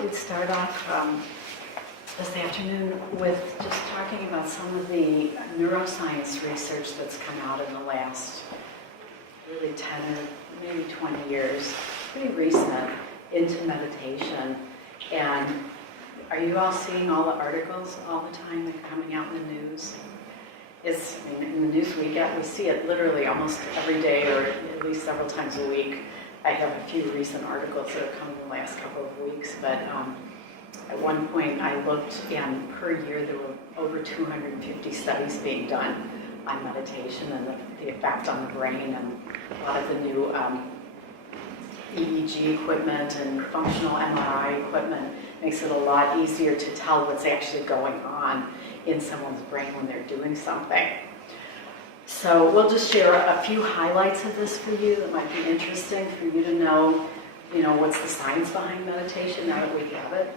thought we'd start off this afternoon with just talking about some of the neuroscience research that's come out in the last really 10 or maybe 20 years, pretty recent, into meditation. And are you all seeing all the articles all the time that are coming out in the news? In the news we see it literally almost every day, or at least several times a week. I have a few recent articles that have come in the last couple of weeks, but at one point I looked, and per year there were over 250 studies being done on meditation and the effect on the brain, and a lot of the new EEG equipment and functional MRI equipment makes it a lot easier to tell what's actually going on in someone's brain when they're doing something. So we'll just share a few highlights of this for you that might be interesting for you to know, what's the science behind meditation now that we have it.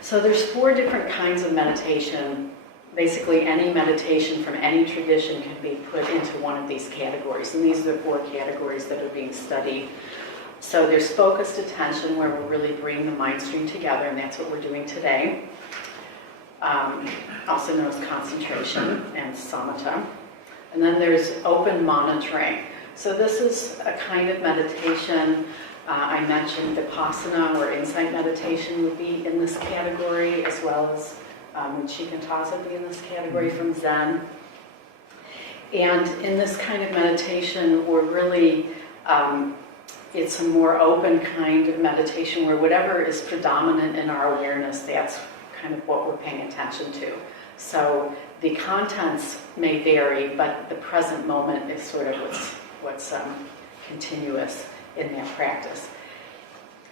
So there's 4 different kinds of meditation. Basically, any meditation from any tradition can be put into one of these categories, and these are the 4 categories that are being studied. So there's focused attention, where we're really bringing the mind stream together, and that's what we're doing today. Also known as concentration and samatha. And then there's open monitoring. So this is a kind of meditation. I mentioned vipassana or insight meditation would be in this category, as well as shikantaza would be in this category from Zen. And in this kind of meditation, we're really, it's a more open kind of meditation where whatever is predominant in our awareness, that's kind of what we're paying attention to. So the contents may vary, but the present moment is sort of what's continuous in that practice.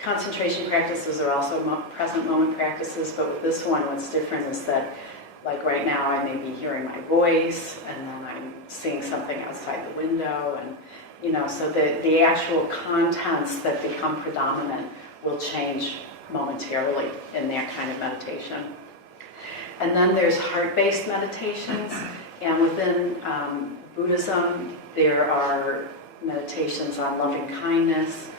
Concentration practices are also present moment practices, but with this one, what's different is that, like right now, I may be hearing my voice, and then I'm seeing something outside the window, and so the actual contents that become predominant will change momentarily in that kind of meditation. And then there's heart-based meditations, and within Buddhism there are meditations on loving kindness,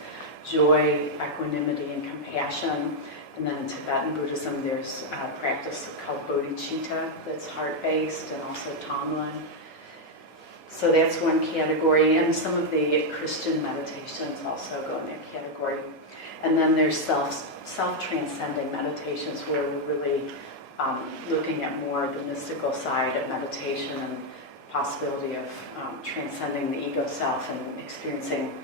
joy, equanimity, and compassion. And then in Tibetan Buddhism there's a practice called bodhicitta that's heart-based, and also Tonglen. So that's one category, and some of the Christian meditations also go in that category. And then there's self-transcending meditations, where we're really looking at more the mystical side of meditation and possibility of transcending the ego self and experiencing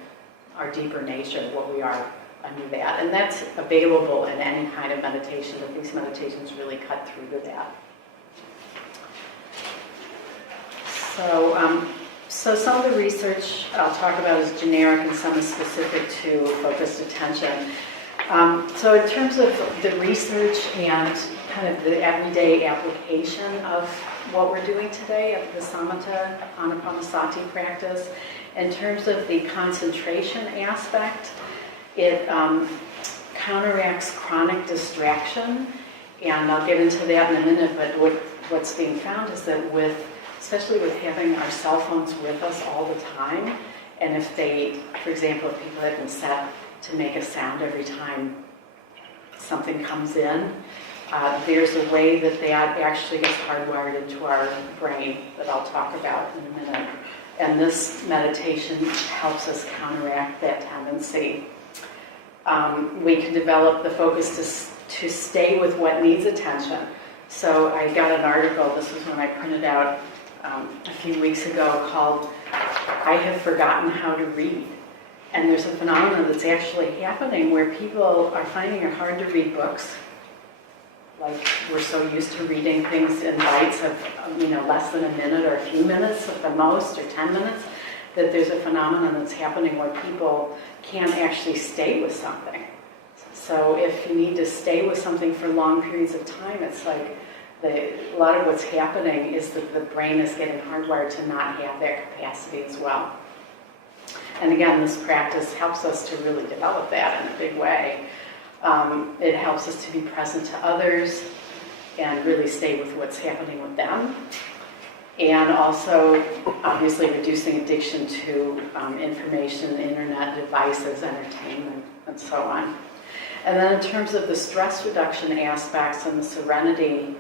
our deeper nature, what we are under that. And that's available in any kind of meditation, but these meditations really cut through to that. So some of the research I'll talk about is generic, and some is specific to focused attention. So in terms of the research and kind of the everyday application of what we're doing today of the samatha anapanasati practice, in terms of the concentration aspect, it counteracts chronic distraction, and I'll get into that in a minute, but what's being found is that especially with having our cell phones with us all the time, and if they, for example, if people have been set to make a sound every time something comes in, there's a way that actually gets hardwired into our brain that I'll talk about in a minute. And this meditation helps us counteract that tendency. We can develop the focus to stay with what needs attention. So I got an article, this was one I printed out a few weeks ago, called "I Have Forgotten How to Read." And there's a phenomenon that's actually happening where people are finding it hard to read books. Like, we're so used to reading things in bites of less than a minute or a few minutes at the most, or 10 minutes, that there's a phenomenon that's happening where people can't actually stay with something. So if you need to stay with something for long periods of time, it's like a lot of what's happening is that the brain is getting hardwired to not have that capacity as well. And again, this practice helps us to really develop that in a big way. It helps us to be present to others and really stay with what's happening with them. And also, obviously, reducing addiction to information, internet devices, entertainment, and so on. And then in terms of the stress reduction aspects and the serenity,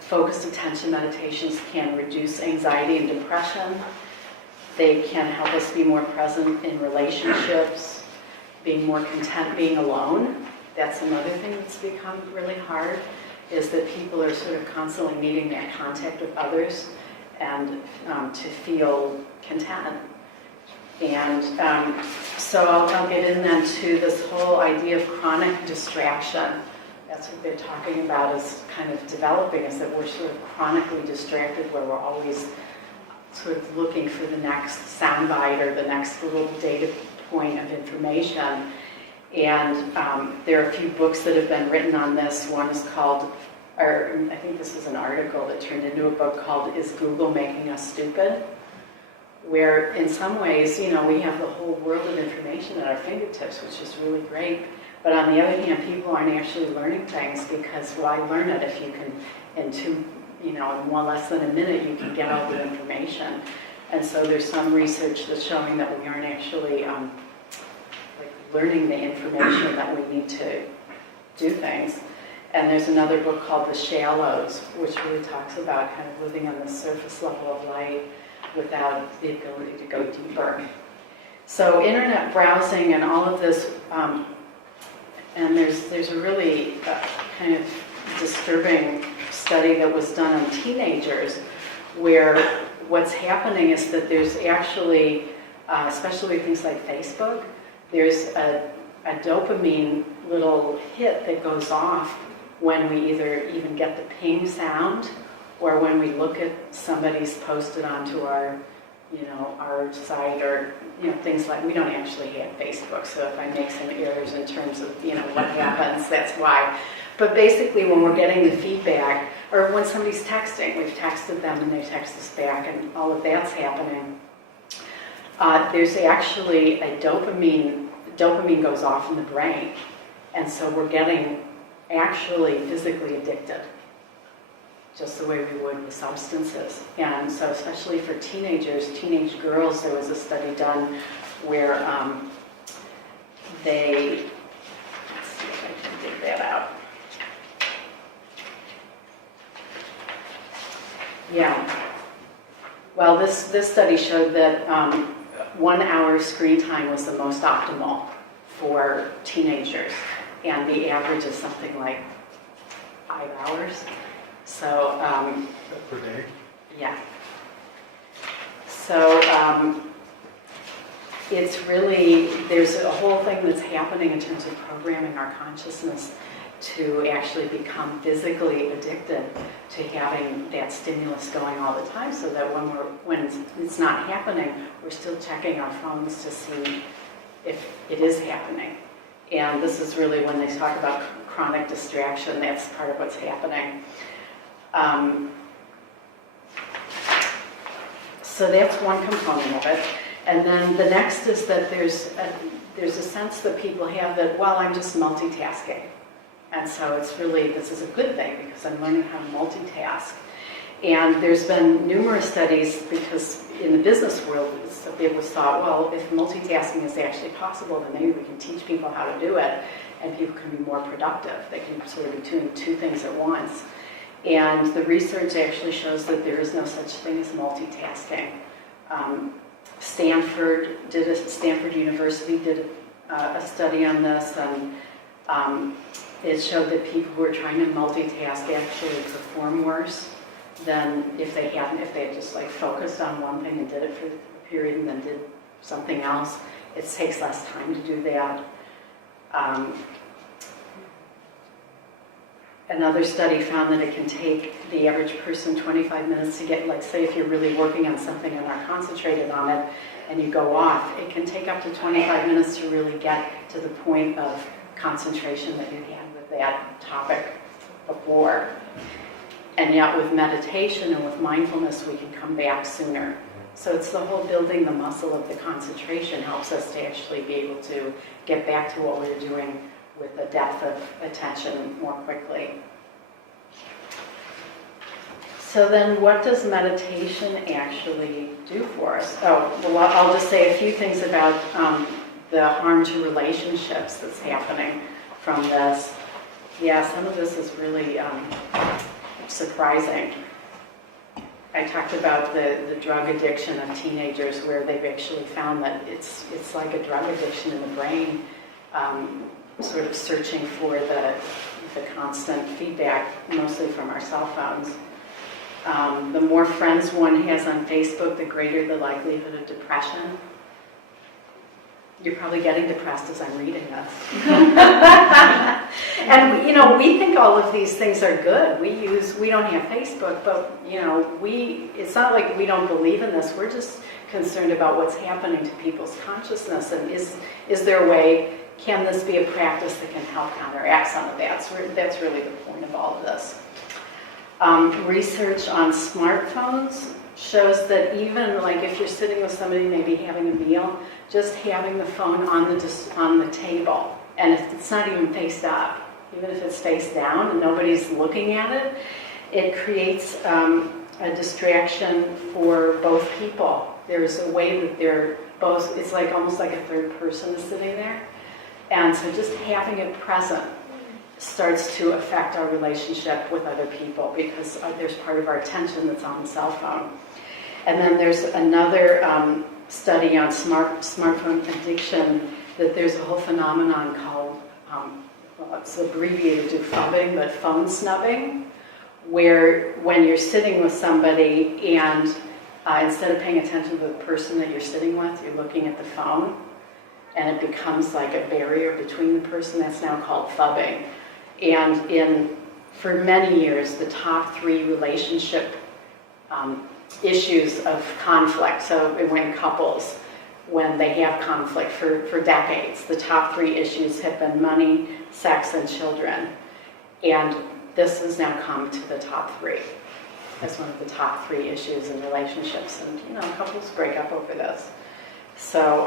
focused attention meditations can reduce anxiety and depression. They can help us be more present in relationships, being more content being alone. That's another thing that's become really hard, is that people are sort of constantly needing that contact with others and to feel content. And so I'll get in then to this whole idea of chronic distraction. That's what they're talking about, is kind of developing, is that we're sort of chronically distracted, where we're always sort of looking for the next soundbite or the next little data point of information. And there are a few books that have been written on this. One is called, or I think this was an article that turned into a book called "Is Google Making Us Stupid?" Where in some ways, we have the whole world of information at our fingertips, which is really great. But on the other hand, people aren't actually learning things, because why learn it if you can, in one less than a minute, you can get all the information. And so there's some research that's showing that we aren't actually learning the information that we need to do things. And there's another book called The Shallows, which really talks about kind of living on the surface level of light without the ability to go deeper. So internet browsing and all of this, and there's a really kind of disturbing study that was done on teenagers, where what's happening is that there's actually, especially with things like Facebook, there's a dopamine little hit that goes off when we either even get the ping sound, or when we look at somebody's posted onto our site, or things like, we don't actually have Facebook, so if I make some errors in terms of what happens, that's why. But basically, when we're getting the feedback, or when somebody's texting, we've texted them and they text us back, and all of that's happening, there's actually a dopamine goes off in the brain, and so we're getting actually physically addicted, just the way we would with substances. And so especially for teenagers, teenage girls, there was a study done where let's see if I can dig that out. Yeah. Well, this study showed that 1 hour screen time was the most optimal for teenagers, and the average is something like 5 hours. So per day? Yeah. So it's really, there's a whole thing that's happening in terms of programming our consciousness to actually become physically addicted to having that stimulus going all the time, so that when it's not happening, we're still checking our phones to see if it is happening. And this is really, when they talk about chronic distraction, that's part of what's happening. So that's one component of it. And then the next is that there's a sense that people have that, well, I'm just multitasking. And so it's really, this is a good thing, because I'm learning how to multitask. And there's been numerous studies, because in the business world, it was thought, well, if multitasking is actually possible, then maybe we can teach people how to do it, and people can be more productive. They can sort of be doing two things at once. And the research actually shows that there is no such thing as multitasking. Stanford University did a study on this, and it showed that people who were trying to multitask actually perform worse than if they had just focused on one thing and did it for a period and then did something else. It takes less time to do that. Another study found that it can take the average person 25 minutes to get, say if you're really working on something and are concentrated on it and you go off, it can take up to 25 minutes to really get to the point of concentration that you had with that topic before. And yet with meditation and with mindfulness, we can come back sooner. So it's the whole building the muscle of the concentration helps us to actually be able to get back to what we were doing with the depth of attention more quickly. So then what does meditation actually do for us? Oh, well, I'll just say a few things about the harm to relationships that's happening from this. Yeah, some of this is really surprising. I talked about the drug addiction of teenagers, where they've actually found that it's like a drug addiction in the brain, sort of searching for the constant feedback, mostly from our cell phones. The more friends one has on Facebook, the greater the likelihood of depression. You're probably getting depressed as I'm reading this. And, you know, we think all of these things are good. We don't have Facebook, but, you know, it's not like we don't believe in this. We're just concerned about what's happening to people's consciousness, and is there a way, can this be a practice that can help counteract some of that? So that's really the point of all of this. Research on smartphones shows that even like if you're sitting with somebody maybe having a meal, just having the phone on the table, and if it's not even face up, even if it's face down and nobody's looking at it, it creates a distraction for both people. There's a way that they're both, it's like almost like a third person is sitting there. And so just having it present starts to affect our relationship with other people, because there's part of our attention that's on the cell phone. And then there's another study on smartphone addiction, that there's a whole phenomenon called, well, it's abbreviated to phubbing, but phone snubbing, where when you're sitting with somebody and instead of paying attention to the person that you're sitting with, you're looking at the phone, and it becomes like a barrier between the person. That's now called phubbing. And for many years, the top 3 relationship issues of conflict, so when couples, when they have conflict for decades, the top 3 issues have been money, sex, and children. And this has now come to the top 3 as one of the top 3 issues in relationships. And, you know, couples break up over this. So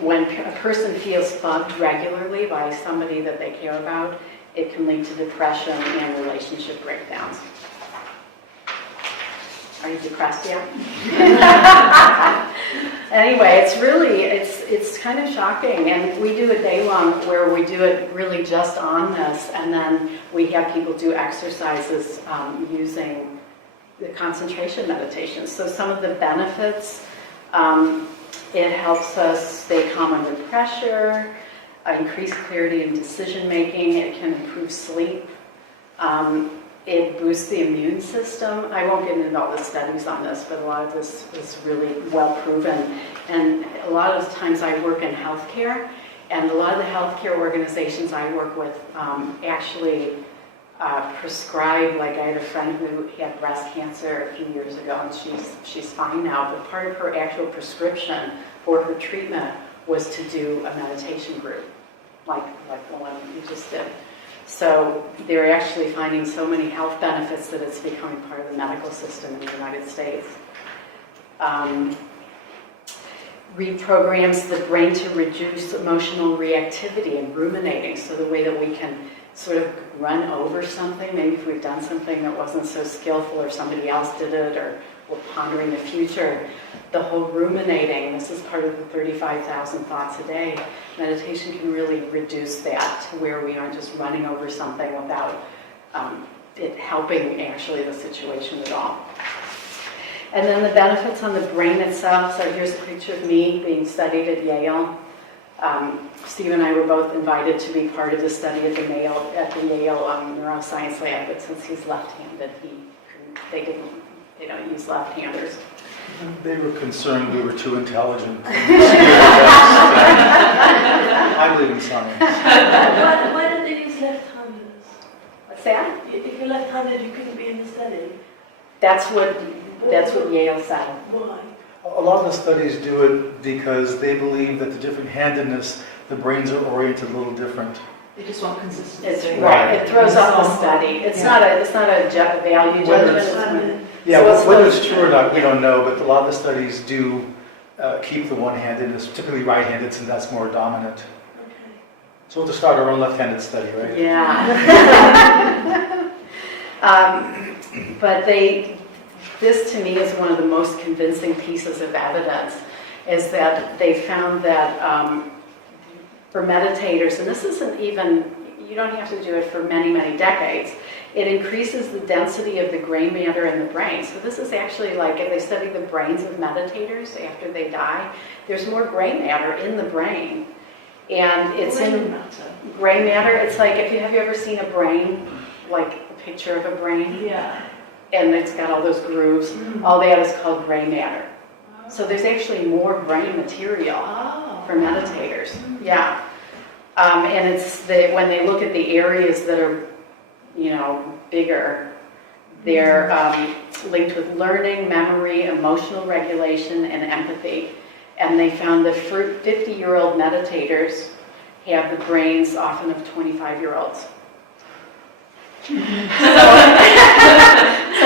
when a person feels phubbed regularly by somebody that they care about, it can lead to depression and relationship breakdowns. Are you depressed yet? Anyway, it's kind of shocking. And we do a day-long where we do it really just on this, and then we have people do exercises using the concentration meditation. So some of the benefits, it helps us stay calm under pressure, increase clarity in decision making. It can improve sleep. It boosts the immune system. I won't get into all the studies on this, but a lot of this is really well proven. And a lot of times I work in healthcare, and a lot of the healthcare organizations I work with actually prescribe, like I had a friend who had breast cancer a few years ago, and she's fine now, but part of her actual prescription for her treatment was to do a meditation group, like the one you just did. So they're actually finding so many health benefits that it's becoming part of the medical system in the United States. Reprograms the brain to reduce emotional reactivity and ruminating, so the way that we can sort of run over something, maybe if we've done something that wasn't so skillful or somebody else did it, or we're pondering the future. The whole ruminating, this is part of the 35,000 thoughts a day. Meditation can really reduce that to where we aren't just running over something without it helping actually the situation at all. And then the benefits on the brain itself. So here's a picture of me being studied at Yale. Steve and I were both invited to be part of the study at the Yale neuroscience lab, but since he's left-handed, they don't use left-handers. They were concerned we were too intelligent. I believe in science. Why don't they use left-handers? What's that? If you're left-handed, you couldn't be in the study. That's what Yale said. Why? A lot of the studies do it because they believe that the different handedness, the brains are oriented a little different. They just want consistency. It's right. It throws off the study. It's not a value judgment. Yeah, whether it's true or not, we don't know. But a lot of the studies do keep the one-handedness, typically right-handed, since that's more dominant. Okay. So we'll have to start our own left-handed study, right? Yeah. But this to me is one of the most convincing pieces of evidence, is that they found that for meditators, and this isn't even, you don't have to do it for many, many decades, it increases the density of the gray matter in the brain. So this is actually like, if they study the brains of meditators after they die, there's more gray matter in the brain. And it's gray matter. It's like, have you ever seen a brain, like a picture of a brain? Yeah. And it's got all those grooves. Mm-hmm. All that is called gray matter. So there's actually more brain material for meditators. Mm-hmm. Yeah. And it's when they look at the areas that are, bigger, they're linked with learning, memory, emotional regulation, and empathy. And they found that 50-year-old meditators have the brains often of 25-year-olds. So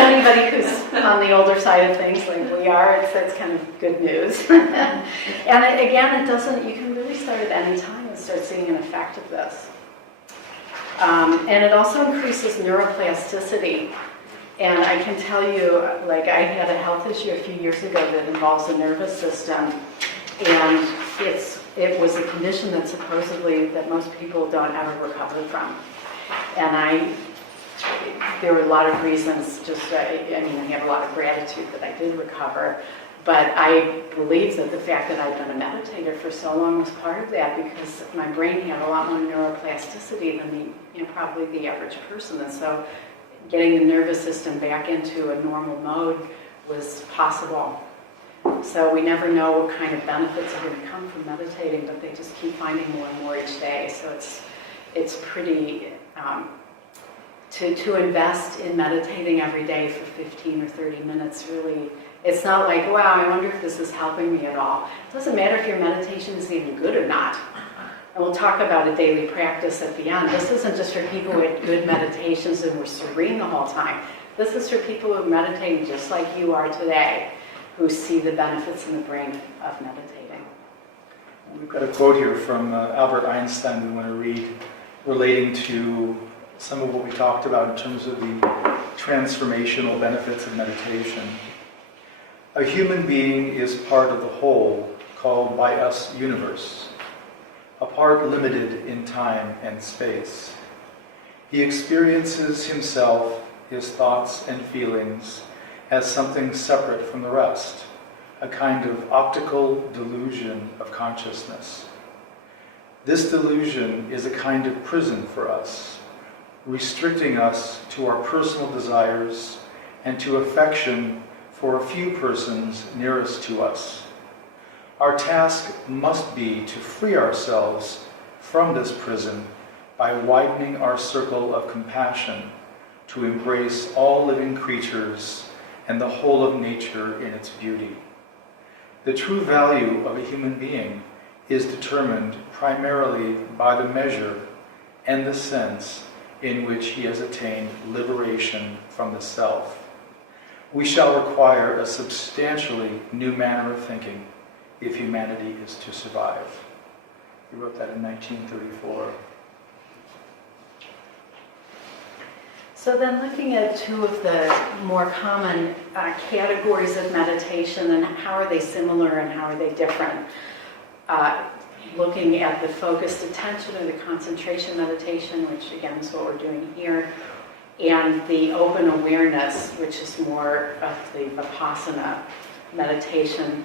anybody who's on the older side of things like we are, that's kind of good news. And again, you can really start at any time and start seeing an effect of this. And it also increases neuroplasticity. And I can tell you, like, I had a health issue a few years ago that involves the nervous system. And it was a condition that supposedly that most people don't ever recover from. And there were a lot of reasons, I have a lot of gratitude that I did recover. But I believe that the fact that I've been a meditator for so long was part of that, because my brain had a lot more neuroplasticity than probably the average person. And so getting the nervous system back into a normal mode was possible. So we never know what kind of benefits are going to come from meditating, but they just keep finding more and more each day. So it's pretty, to invest in meditating every day for 15 or 30 minutes, really, it's not like, wow, I wonder if this is helping me at all. It doesn't matter if your meditation is even good or not. And we'll talk about a daily practice at the end. This isn't just for people who had good meditations and were serene the whole time. This is for people who are meditating just like you are today, who see the benefits in the brain of meditating. We've got a quote here from Albert Einstein we want to read, relating to some of what we talked about in terms of the transformational benefits of meditation. A human being is part of the whole, called by us universe, a part limited in time and space. He experiences himself, his thoughts and feelings, as something separate from the rest, a kind of optical delusion of consciousness. This delusion is a kind of prison for us, restricting us to our personal desires and to affection for a few persons nearest to us. Our task must be to free ourselves from this prison by widening our circle of compassion to embrace all living creatures and the whole of nature in its beauty. The true value of a human being is determined primarily by the measure and the sense in which he has attained liberation from the self. We shall require a substantially new manner of thinking if humanity is to survive. He wrote that in 1934. So then looking at two of the more common categories of meditation, and how are they similar and how are they different? Looking at the focused attention or the concentration meditation, which again is what we're doing here, and the open awareness, which is more of the Vipassana meditation.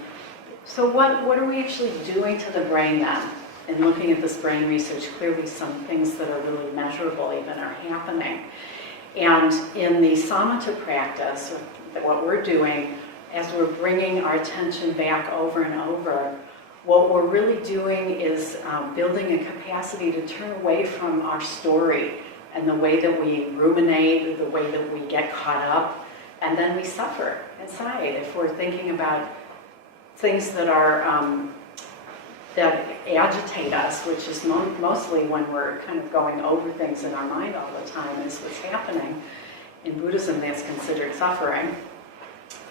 So what are we actually doing to the brain then? And looking at this brain research, clearly some things that are really measurable even are happening. And in the samatha practice, what we're doing, as we're bringing our attention back over and over, what we're really doing is building a capacity to turn away from our story and the way that we ruminate, the way that we get caught up, and then we suffer inside if we're thinking about things that are that agitate us, which is mostly when we're kind of going over things in our mind all the time, is what's happening. In Buddhism, that's considered suffering.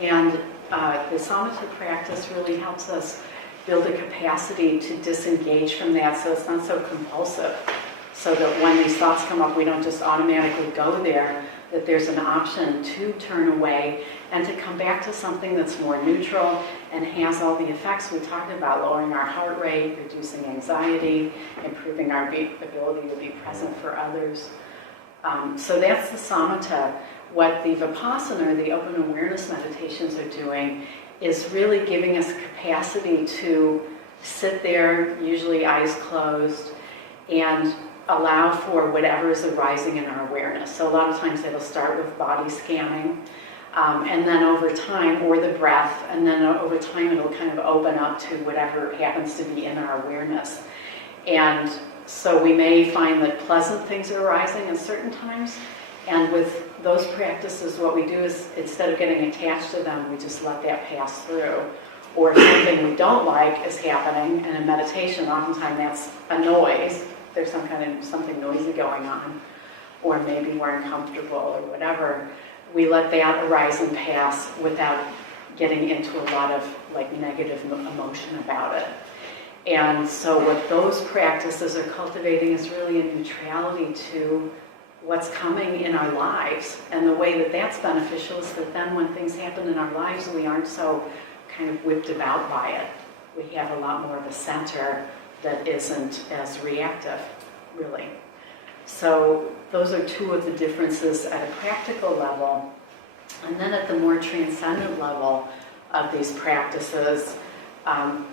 And the samatha practice really helps us build a capacity to disengage from that so it's not so compulsive. So that when these thoughts come up, we don't just automatically go there, that there's an option to turn away and to come back to something that's more neutral and has all the effects we talked about, lowering our heart rate, reducing anxiety, improving our ability to be present for others. So that's the samatha. What the vipassana, the open awareness meditations, are doing is really giving us capacity to sit there, usually eyes closed, and allow for whatever is arising in our awareness. So a lot of times it'll start with body scanning, and then over time, or the breath, and then over time it'll kind of open up to whatever happens to be in our awareness. And so we may find that pleasant things are arising at certain times, and with those practices, what we do is, instead of getting attached to them, we just let that pass through. Or if something we don't like is happening, and in meditation, oftentimes that's a noise. There's something noisy going on, or maybe we're uncomfortable or whatever. We let that arise and pass without getting into a lot of negative emotion about it. And so what those practices are cultivating is really a neutrality to what's coming in our lives. And the way that that's beneficial is that then when things happen in our lives, we aren't so kind of whipped about by it. We have a lot more of a center that isn't as reactive, really. So those are two of the differences at a practical level. And then at the more transcendent level of these practices,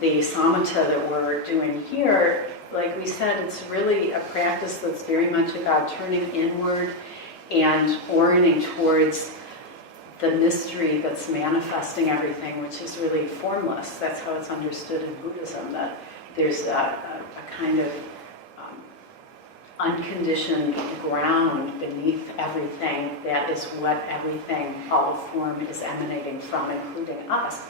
the samatha that we're doing here, like we said, it's really a practice that's very much about turning inward and orienting towards the mystery that's manifesting everything, which is really formless. That's how it's understood in Buddhism, that there's a kind of unconditioned ground beneath everything that is what everything, all of form, is emanating from, including us.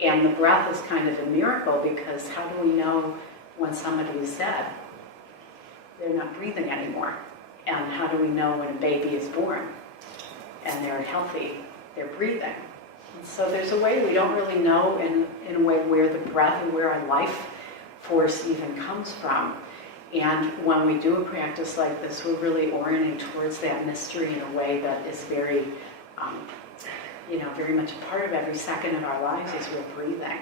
And the breath is kind of a miracle, because how do we know when somebody is dead? They're not breathing anymore. And how do we know when a baby is born and they're healthy? They're breathing. And so there's a way we don't really know in a way where the breath and where our life force even comes from. And when we do a practice like this, we're really orienting towards that mystery in a way that is very, very much a part of every second of our lives as we're breathing.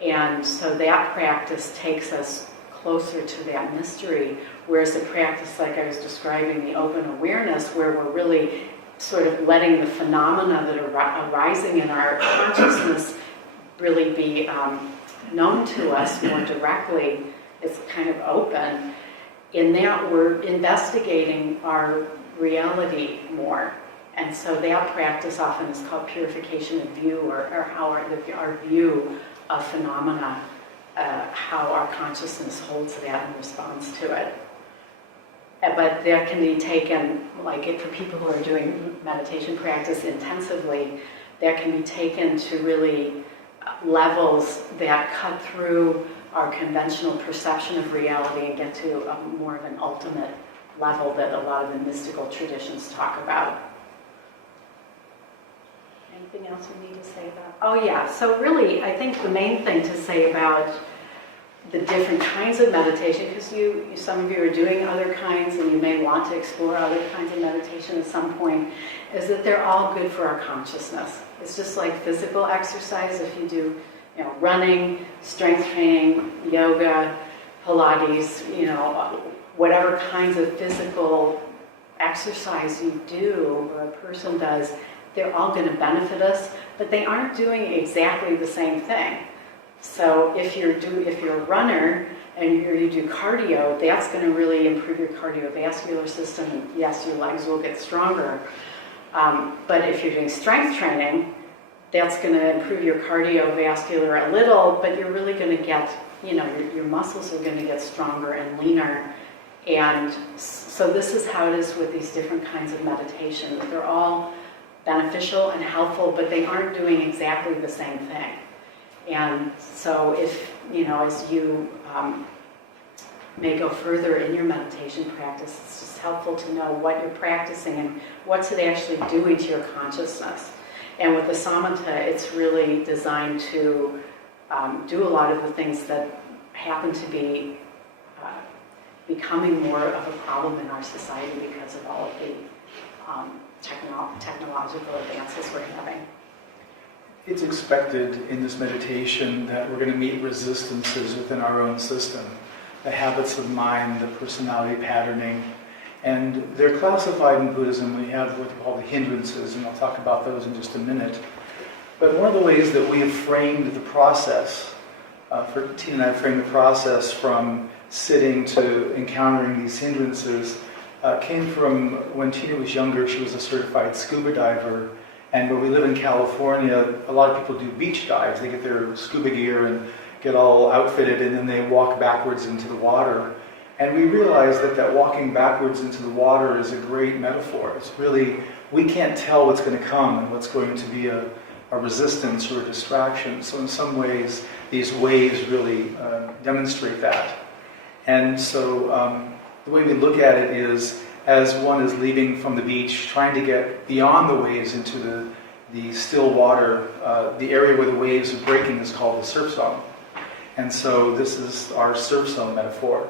And so that practice takes us closer to that mystery, whereas a practice like I was describing, the open awareness, where we're really sort of letting the phenomena that are arising in our consciousness really be known to us more directly. It's kind of open. In that, we're investigating our reality more. And so that practice often is called purification of view, or how our view of phenomena, how our consciousness holds that and responds to it. But that can be taken, for people who are doing meditation practice intensively, that can be taken to really levels that cut through our conventional perception of reality and get to more of an ultimate level that a lot of the mystical traditions talk about. Anything else we need to say about? Oh yeah, so really I think the main thing to say about the different kinds of meditation, because some of you are doing other kinds and you may want to explore other kinds of meditation at some point, is that they're all good for our consciousness. It's just like physical exercise. If you do running, strength training, yoga, Pilates, whatever kinds of physical exercise you do or a person does, they're all going to benefit us, but they aren't doing exactly the same thing. So if you're a runner and you do cardio, that's going to really improve your cardiovascular system, and yes, your legs will get stronger. But if you're doing strength training, that's going to improve your cardiovascular a little, but you're really going to get, your muscles are going to get stronger and leaner. And so this is how it is with these different kinds of meditation. They're all beneficial and helpful, but they aren't doing exactly the same thing. And so if, as you may go further in your meditation practice, it's just helpful to know what you're practicing and what's it actually doing to your consciousness. And with the samatha, it's really designed to do a lot of the things that happen to be becoming more of a problem in our society because of all of the technological advances we're having. it's expected in this meditation that we're going to meet resistances within our own system, the habits of mind, the personality patterning, and they're classified in Buddhism. We have what we call the hindrances, and I'll talk about those in just a minute. But one of the ways that we have framed the process, Tina and I framed the process from sitting to encountering these hindrances, came from when Tina was younger. She was a certified scuba diver, and where we live in California, a lot of people do beach dives. They get their scuba gear and get all outfitted, and then they walk backwards into the water. And we realized that walking backwards into the water is a great metaphor. It's really, we can't tell what's going to come and what's going to be a resistance or a distraction. So in some ways, these waves really demonstrate that. And so the way we look at it is, as one is leaving from the beach, trying to get beyond the waves into the still water, the area where the waves are breaking is called the surf zone. And so this is our surf zone metaphor.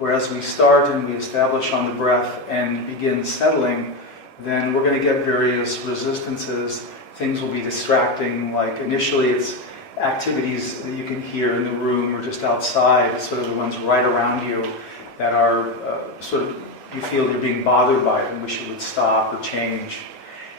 Whereas we start and we establish on the breath and begin settling, then we're going to get various resistances. Things will be distracting, like initially it's activities that you can hear in the room or just outside, sort of the ones right around you that are sort of, you feel you're being bothered by it and wish you would stop or change.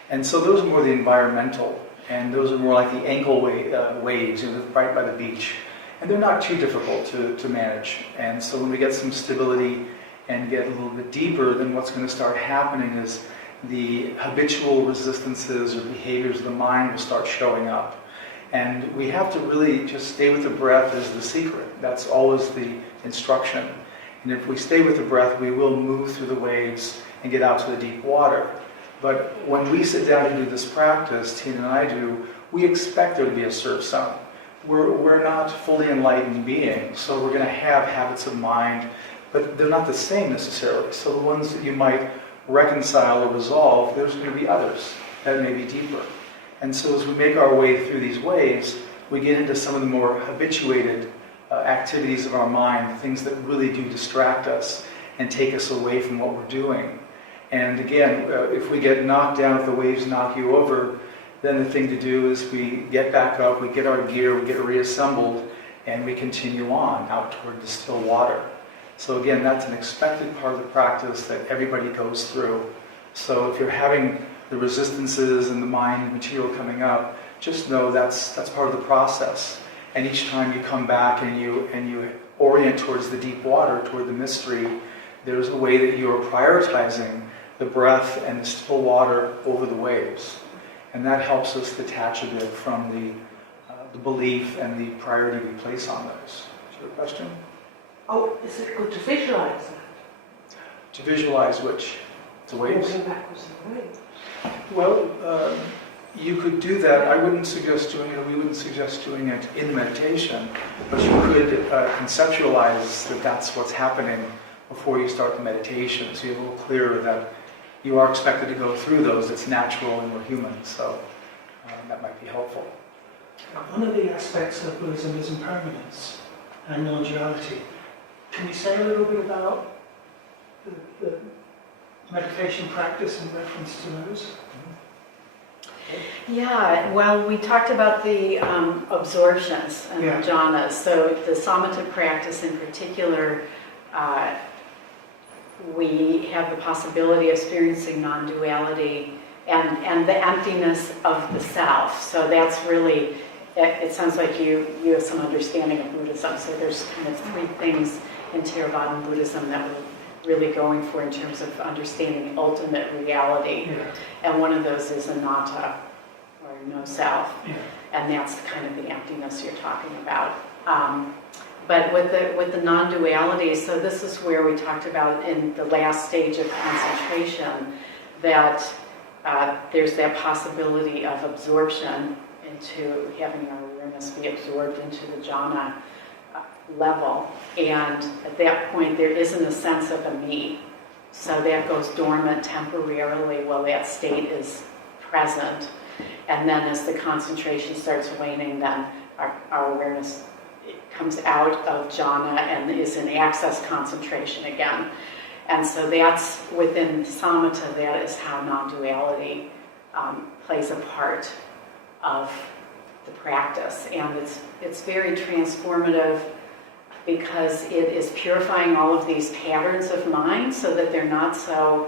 And so those are more the environmental, and those are more like the ankle waves, right by the beach. And they're not too difficult to manage. And so when we get some stability and get a little bit deeper, then what's going to start happening is the habitual resistances or behaviors of the mind will start showing up. And we have to really just stay with the breath as the secret. That's always the instruction. And if we stay with the breath, we will move through the waves and get out to the deep water. But when we sit down and do this practice, Tina and I do, we expect there to be a surf zone. We're not fully enlightened beings, so we're going to have habits of mind, but they're not the same necessarily. So the ones that you might reconcile or resolve, there's going to be others that may be deeper. And so as we make our way through these waves, we get into some of the more habituated activities of our mind, things that really do distract us and take us away from what we're doing. And again, if we get knocked down, if the waves knock you over, then the thing to do is we get back up, we get our gear, we get reassembled, and we continue on out toward the still water. So again, that's an expected part of the practice that everybody goes through. So if you're having the resistances and the mind and material coming up, just know that's part of the process. And each time you come back and you orient towards the deep water, toward the mystery, there's a way that you are prioritizing the breath and the still water over the waves. And that helps us detach a bit from the belief and the priority we place on those. Is there a question? Oh, is it good to visualize that? To visualize which? The waves? Walking backwards in the waves. Well, you could do that. I wouldn't suggest doing it, or we wouldn't suggest doing it in meditation, but you could conceptualize that that's what's happening before you start the meditation, so you're a little clearer that you are expected to go through those. It's natural and we're human, so that might be helpful. One of the aspects of Buddhism is impermanence and non-duality. Can you say a little bit about the meditation practice in reference to those? Yeah, well, we talked about the absorptions and Yeah. the jhanas. So the samatha practice in particular, we have the possibility of experiencing non-duality and the emptiness of the self. So that's really, it sounds like you have some understanding of Buddhism. So there's kind of three things in Theravadan Buddhism that we're really going for in terms of understanding ultimate reality. Yeah. And one of those is anatta, or no self. Yeah. And that's kind of the emptiness you're talking about. But with the non-duality, so this is where we talked about in the last stage of concentration, that there's that possibility of absorption into having our awareness be absorbed into the jhana level. And at that point, there isn't a sense of a me. So that goes dormant temporarily while that state is present. And then as the concentration starts waning, then our awareness comes out of jhana and is in access concentration again. And so that's within samatha, that is how non-duality plays a part of the practice. And it's very transformative because it is purifying all of these patterns of mind so that they're not so,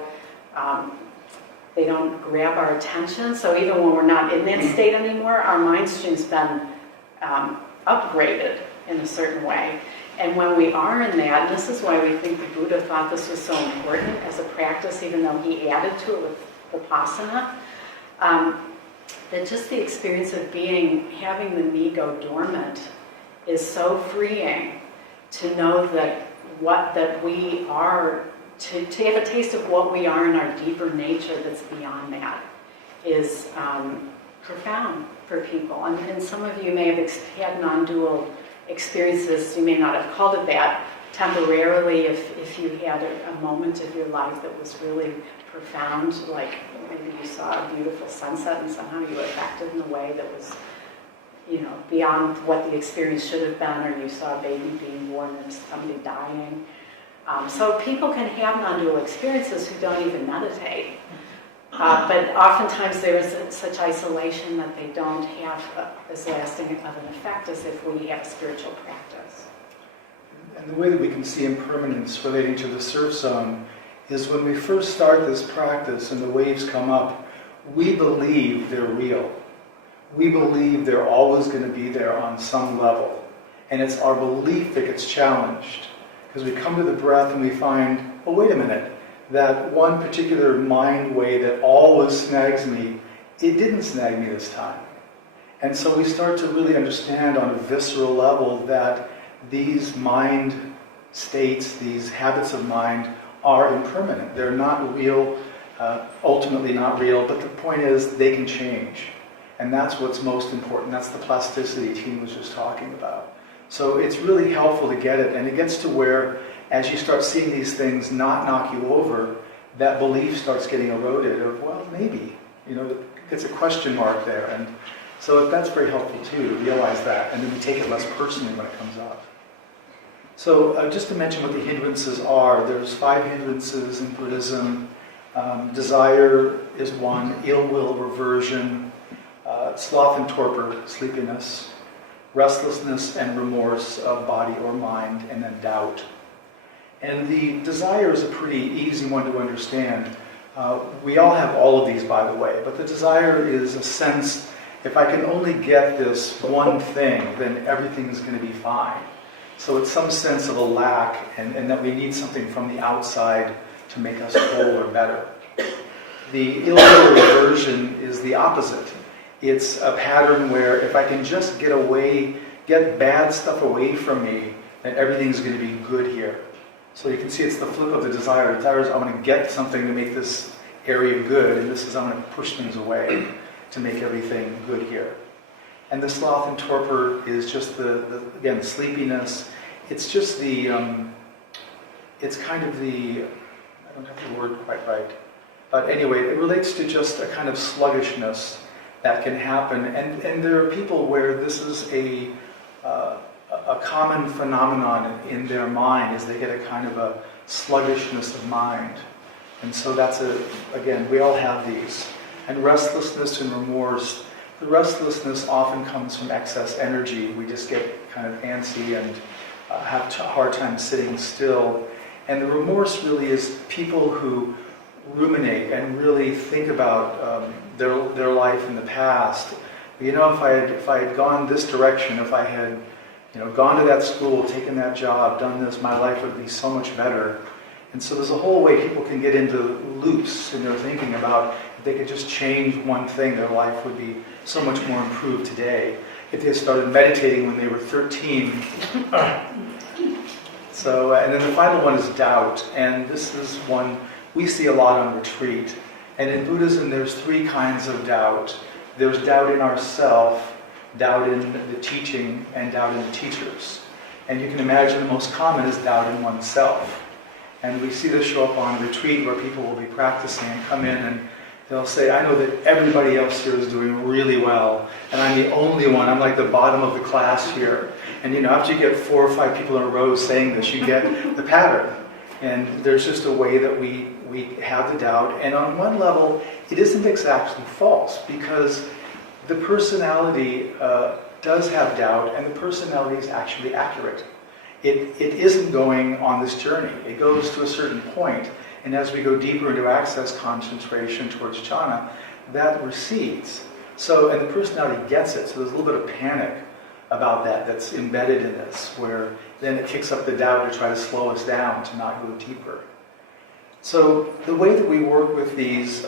they don't grab our attention. So even when we're not in that state anymore, our mind stream's been upgraded in a certain way. And when we are in that, and this is why we think the Buddha thought this was so important as a practice, even though he added to it with Vipassana, that just the experience of having the me go dormant is so freeing to know that we are, to have a taste of what we are in our deeper nature that's beyond that is profound for people. And some of you may have had non-dual experiences. You may not have called it that temporarily if you had a moment of your life that was really profound, like maybe you saw a beautiful sunset and somehow you were affected in a way that was, beyond what the experience should have been, or you saw a baby being born and somebody dying. So people can have non-dual experiences who don't even meditate. But oftentimes there is such isolation that they don't have as lasting of an effect as if we have a spiritual practice. And the way that we can see impermanence relating to the surf zone is when we first start this practice and the waves come up, we believe they're real. We believe they're always going to be there on some level. And it's our belief that gets challenged. Because we come to the breath and we find, oh, wait a minute, that one particular mind way that always snags me, it didn't snag me this time. And so we start to really understand on a visceral level that these mind states, these habits of mind, are impermanent. They're not real, ultimately not real, but the point is they can change. And that's what's most important. That's the plasticity Tina was just talking about. So it's really helpful to get it, and it gets to where, as you start seeing these things not knock you over, that belief starts getting eroded of, well, maybe, it's a question mark there. And so that's very helpful too, to realize that, and then we take it less personally when it comes up. So just to mention what the hindrances are, there's 5 hindrances in Buddhism. Desire is one, ill will, reversion, sloth and torpor, sleepiness, restlessness and remorse of body or mind, and then doubt. And the desire is a pretty easy one to understand. We all have all of these, by the way, but the desire is a sense, if I can only get this one thing, then everything's going to be fine. So it's some sense of a lack, and that we need something from the outside to make us whole or better. The ill will reversion is the opposite. It's a pattern where if I can just get bad stuff away from me, then everything's going to be good here. So you can see it's the flip of the desire. The desire is I want to get something to make this area good, and this is I want to push things away to make everything good here. And the sloth and torpor is just again, sleepiness. It's just it's kind of I don't have the word quite right. But anyway, it relates to just a kind of sluggishness that can happen. And there are people where this is a common phenomenon in their mind, is they get a kind of a sluggishness of mind. And so again, we all have these. And restlessness and remorse. The restlessness often comes from excess energy. We just get kind of antsy and have a hard time sitting still. And the remorse really is people who ruminate and really think about their life in the past. If I had gone this direction, if I had gone to that school, taken that job, done this, my life would be so much better. And so there's a whole way people can get into loops in their thinking about if they could just change one thing, their life would be so much more improved today. If they started meditating when they were 13. So, and then the final one is doubt. And this is one we see a lot on retreat. And in Buddhism, there's 3 kinds of doubt. There's doubt in ourself, doubt in the teaching, and doubt in the teachers. And you can imagine the most common is doubt in oneself. And we see this show up on retreat where people will be practicing and come in and they'll say, I know that everybody else here is doing really well, and I'm the only one. I'm like the bottom of the class here. And after you get 4 or 5 people in a row saying this, you get the pattern. And there's just a way that we have the doubt. And on one level, it isn't exactly false, because the personality does have doubt, and the personality is actually accurate. It isn't going on this journey. It goes to a certain point, and as we go deeper into access concentration towards jhana, that recedes. So, and the personality gets it, so there's a little bit of panic about that's embedded in this, where then it kicks up the doubt to try to slow us down, to not go deeper. So the way that we work with these,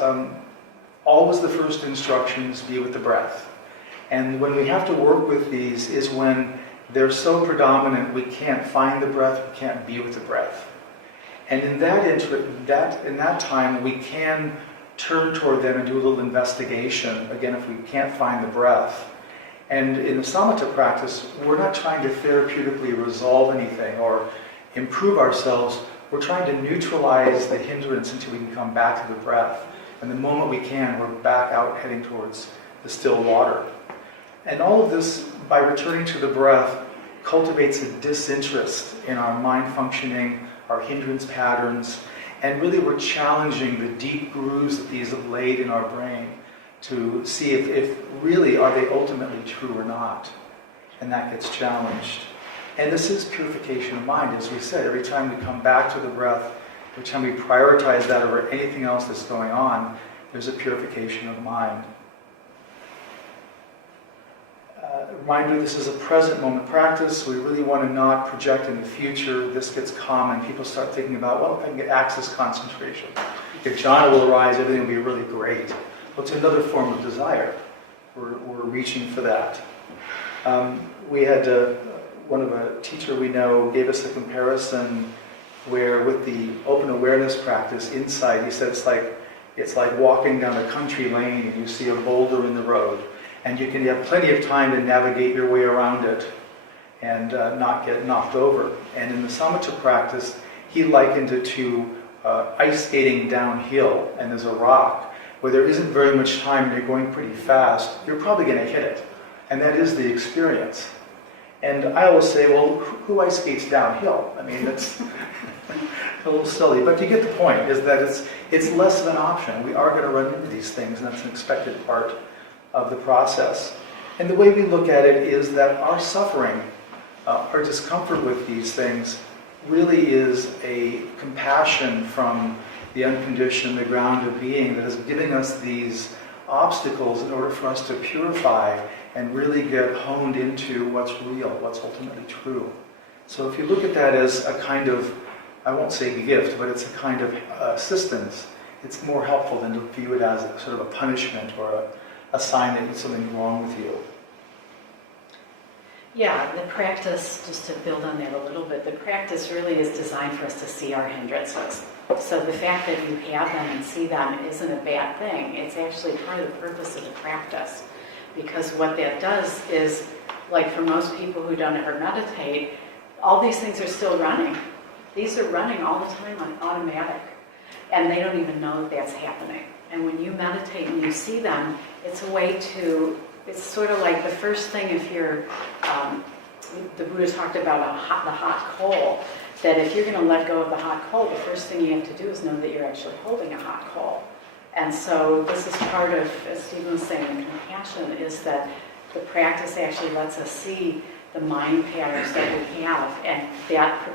always the first instructions be with the breath. And when we have to work with these is when they're so predominant we can't find the breath, we can't be with the breath. And in that time we can turn toward them and do a little investigation, again, if we can't find the breath. And in the samatha practice, we're not trying to therapeutically resolve anything or improve ourselves. We're trying to neutralize the hindrance until we can come back to the breath. And the moment we can, we're back out heading towards the still water. And all of this, by returning to the breath, cultivates a disinterest in our mind functioning, our hindrance patterns, and really we're challenging the deep grooves that these have laid in our brain to see if really are they ultimately true or not. And that gets challenged. And this is purification of mind, as we said. Every time we come back to the breath, every time we prioritize that over anything else that's going on, there's a purification of mind. Reminder, this is a present moment practice. We really want to not project in the future. This gets common. People start thinking about, well, if I can get access concentration, if jhana will arise, everything will be really great. Well, it's another form of desire. We're reaching for that. We had one of a teacher we know gave us a comparison where with the open awareness practice inside, he said it's like walking down a country lane and you see a boulder in the road. And you can have plenty of time to navigate your way around it and not get knocked over. And in the samatha practice, he likened it to ice skating downhill, and there's a rock where there isn't very much time and you're going pretty fast, you're probably going to hit it. And that is the experience. And I always say, well, who ice skates downhill? I mean, that's a little silly, but you get the point, is that it's less of an option. We are going to run into these things, and that's an expected part of the process. And the way we look at it is that our suffering, our discomfort with these things, really is a compassion from the unconditioned, the ground of being that is giving us these obstacles in order for us to purify and really get honed into what's real, what's ultimately true. So if you look at that as a kind of, I won't say gift, but it's a kind of assistance, it's more helpful than to view it as sort of a punishment or a sign that there's something wrong with you. Yeah, the practice, just to build on that a little bit, the practice really is designed for us to see our hindrances. So the fact that you have them and see them isn't a bad thing. It's actually part of the purpose of the practice. Because what that does is, like for most people who don't ever meditate, all these things are still running. These are running all the time on automatic. And they don't even know that that's happening. And when you meditate and you see them, it's a way to, it's sort of like the first thing if you're, the Buddha talked about the hot coal, that if you're going to let go of the hot coal, the first thing you have to do is know that you're actually holding a hot coal. And so this is part of, as Stephen was saying, compassion, is that the practice actually lets us see the mind patterns that we have, and that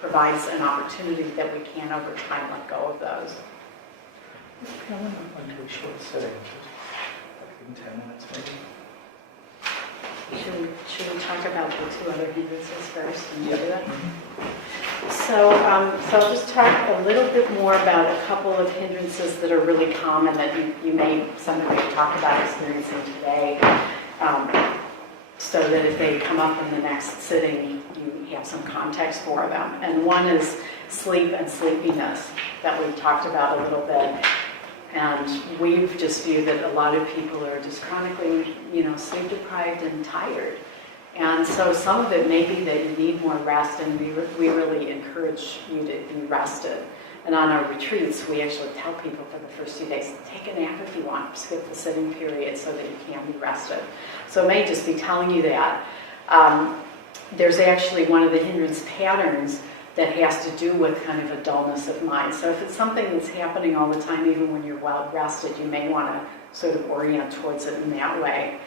provides an opportunity that we can over time let go of those. I want to do a short sitting, just 10 minutes maybe. Should we talk about the two other hindrances first and we'll do that? So I'll just talk a little bit more about a couple of hindrances that are really common that you may, some of you talk about experiencing today, so that if they come up in the next sitting, you have some context for them. And one is sleep and sleepiness that we've talked about a little bit. And we've just viewed that a lot of people are just chronically, sleep deprived and tired. And so some of it may be that you need more rest, and we really encourage you to be rested. And on our retreats, we actually tell people for the first few days, take a nap if you want, skip the sitting period so that you can be rested. So it may just be telling you that. There's actually one of the hindrance patterns that has to do with kind of a dullness of mind. So if it's something that's happening all the time, even when you're well rested, you may want to sort of orient towards it in that way.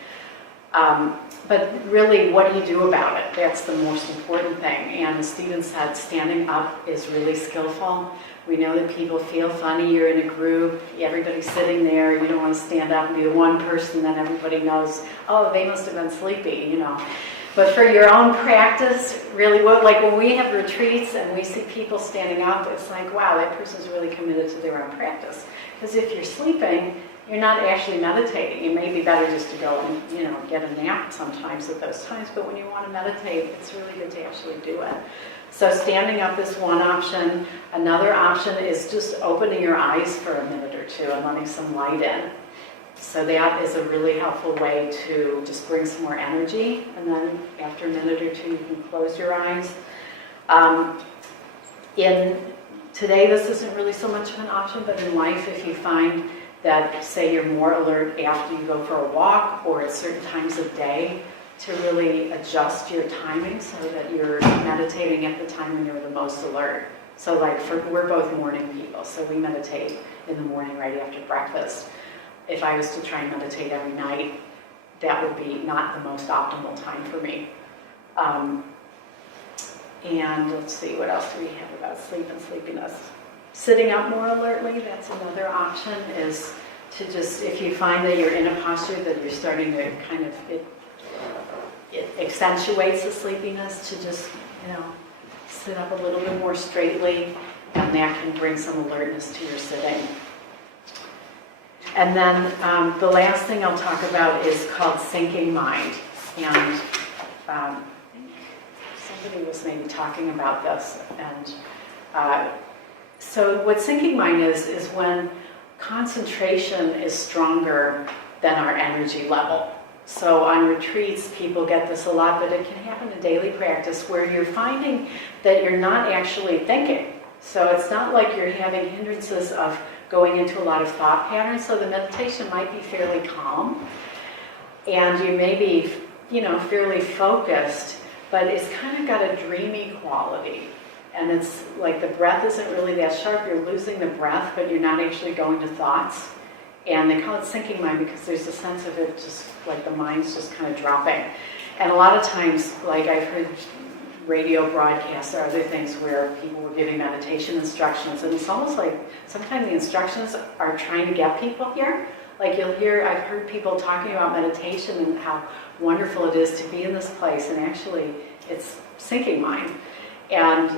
But really, what do you do about it? That's the most important thing. And as Stephen said, standing up is really skillful. We know that people feel funny, you're in a group, everybody's sitting there, you don't want to stand up and be the one person, then everybody knows, oh, they must have been sleepy, you know. But for your own practice, really, like when we have retreats and we see people standing up, it's like, wow, that person's really committed to their own practice. Because if you're sleeping, you're not actually meditating. It may be better just to go and, you know, get a nap sometimes at those times, but when you want to meditate, it's really good to actually do it. So standing up is one option. Another option is just opening your eyes for a minute or two and letting some light in. So that is a really helpful way to just bring some more energy. And then after a minute or two, you can close your eyes. Today, this isn't really so much of an option, but in life, if you find that, say, you're more alert after you go for a walk or at certain times of day, to really adjust your timing so that you're meditating at the time when you're the most alert. So like we're both morning people, so we meditate in the morning right after breakfast. If I was to try and meditate every night, that would be not the most optimal time for me. And let's see, what else do we have about sleep and sleepiness? Sitting up more alertly, that's another option, is to just, if you find that you're in a posture that you're starting to kind of, it accentuates the sleepiness, to just, you know, sit up a little bit more straightly, and that can bring some alertness to your sitting. And then the last thing I'll talk about is called sinking mind. And I think somebody was maybe talking about this. And so what sinking mind is when concentration is stronger than our energy level. So on retreats, people get this a lot, but it can happen in daily practice where you're finding that you're not actually thinking. So it's not like you're having hindrances of going into a lot of thought patterns. So the meditation might be fairly calm, and you may be, you know, fairly focused, but it's kind of got a dreamy quality. And it's like the breath isn't really that sharp. You're losing the breath, but you're not actually going to thoughts. And they call it sinking mind because there's a sense of it just like the mind's just kind of dropping. And a lot of times, like I've heard radio broadcasts or other things where people were giving meditation instructions, and it's almost like sometimes the instructions are trying to get people here. Like you'll hear, I've heard people talking about meditation and how wonderful it is to be in this place, and actually it's sinking mind. And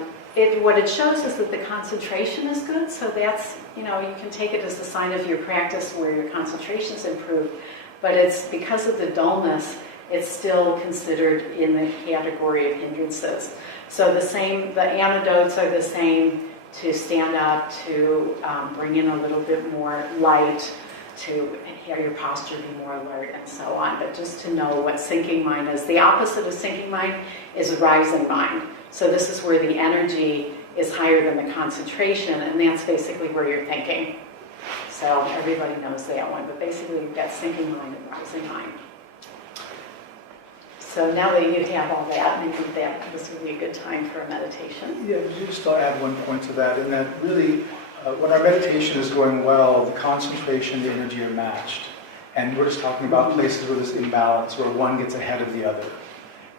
what it shows is that the concentration is good, so that's, you know, you can take it as a sign of your practice where your concentration's improved, but it's because of the dullness, it's still considered in the category of hindrances. So the antidotes are the same: to stand up, to bring in a little bit more light, to have your posture be more alert, and so on. But just to know what sinking mind is. The opposite of sinking mind is rising mind. So this is where the energy is higher than the concentration, and that's basically where you're thinking. So everybody knows that one, but basically you've got sinking mind and rising mind. So now that you have all that, maybe this would be a good time for a meditation. Yeah, just I'll add one point to that, in that really, when our meditation is going well, the concentration and the energy are matched. And we're just talking about places where there's imbalance, where one gets ahead of the other.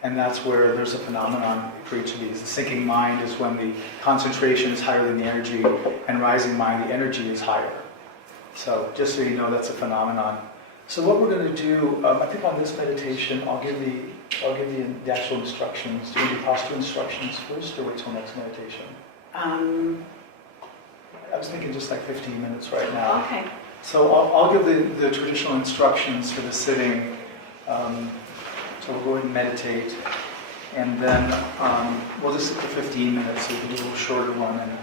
And that's where there's a phenomenon for each of these. The sinking mind is when the concentration is higher than the energy, and rising mind, the energy is higher. So just so you know, that's a phenomenon. So what we're going to do, I think on this meditation, I'll give the actual instructions. Do you do posture instructions first, or wait till next meditation? I was thinking just like 15 minutes right now. Okay. So I'll give the traditional instructions for the sitting. So we'll go ahead and meditate, and then we'll just sit for 15 minutes, so we can do a little shorter one, and you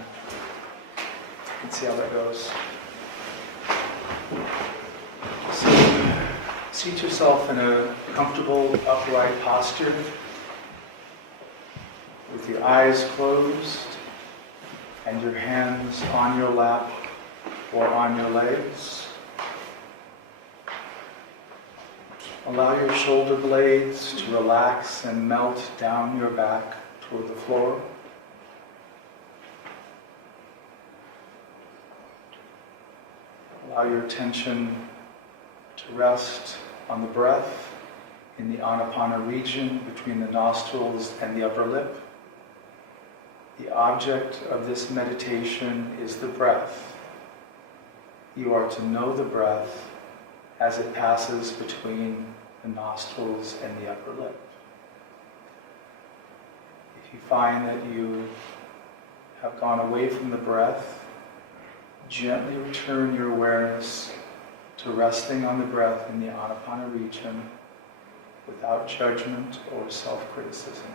can see how that goes. So seat yourself in a comfortable upright posture with your eyes closed and your hands on your lap or on your legs. Allow your shoulder blades to relax and melt down your back toward the floor. Allow your attention to rest on the breath in the Anapana region between the nostrils and the upper lip. The object of this meditation is the breath. You are to know the breath as it passes between the nostrils and the upper lip. If you find that you have gone away from the breath, gently return your awareness to resting on the breath in the Anapana region without judgment or self-criticism.